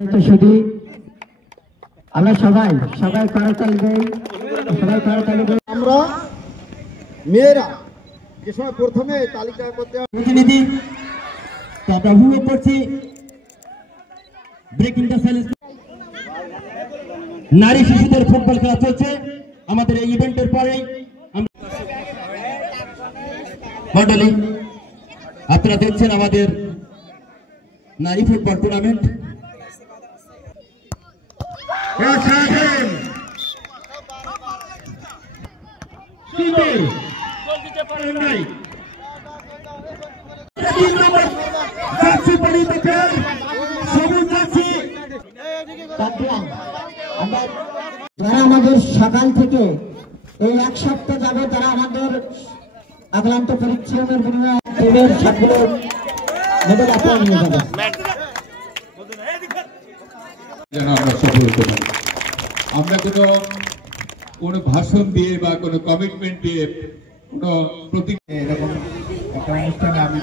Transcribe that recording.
শুধু আমরা সবাই করতালি দেই, সবাই করতালি দেই। আমরা মেয়েরা যে সময় প্রথমে তালিকার মধ্যে প্রতিনিধি তো আমরা উপভোগ করছি ব্রেকিং দ্য সাইলেন্স। নারী শিশুদের ফুটবল খেলা চলছে আমাদের এই ইভেন্টের পরেই। মন্ডলী আপনারা দেখছেন আমাদের নারী ফুটবল টুর্নামেন্ট। যারা আমাদের সকাল থেকে এই এক সপ্তাহ যাবে, তারা আমাদের আক্রান্ত পরিশ্রমের বিনিময়ে সবগুলো মেডেল আপনারা নিয়ে যাবেন। আমরা কোনো ভাষণ দিয়ে বা কোনো কমিটমেন্ট দিয়ে কোনো প্রতীক এরকম একটা অনুষ্ঠানে আমি